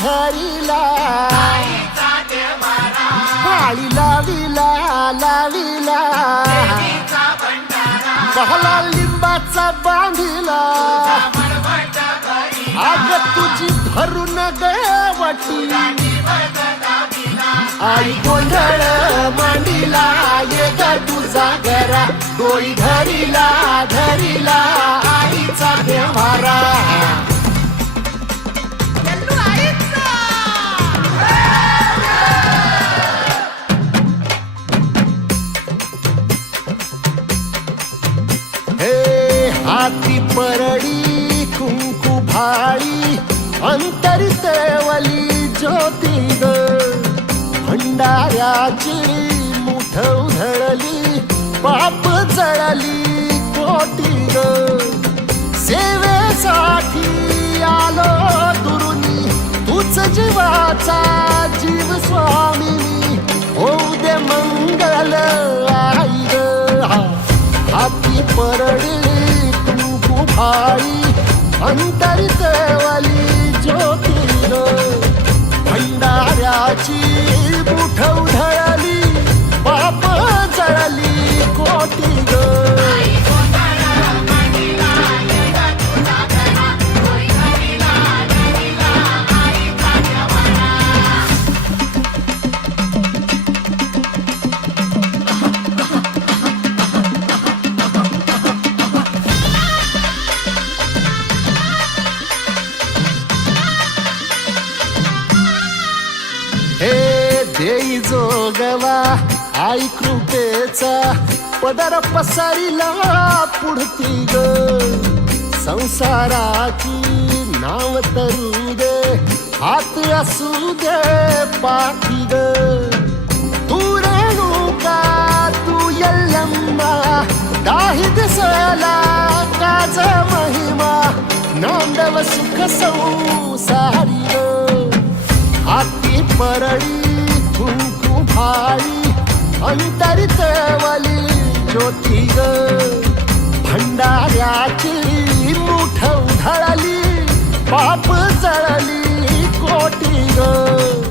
धरिला माळी लाविला लाविला पहला लिंबाचा बांधिला आग तुझी भरून गवटी आई गोंधळ मांडिला ये ग तुझा घरा डोई धरिला धरिला आईचा देवारा हे हाती परडी कुंकू भाळी अंतरितवली ज्योती ग भंडाऱ्याची मुठ उधळली पाप जळली कोटी ग सेवेसाठी आलो दुरुनी तूच जीवाचा जीव स्वामिनी होऊ दे मंगल आई ग हाती परडी कुंकू भाळी अंतरितवली ज्योती ग भंडाऱ्याची मुठ उधळली पाप जळली कोटी ग हे देई जोगवा आई कृपेचा पदर पसरिला पुढती ग संसाराची नाव तरू दे हात असू दे पाठी ग तू रेणुका तू यल्लम्मा दाही दिसला काज महिमा नांदव सुख संसारी ग हाती परडी कुंकू भाळी अंतरितवली ज्योती ग भंडाऱ्याची मुठ उधळली पाप जळली कोटी ग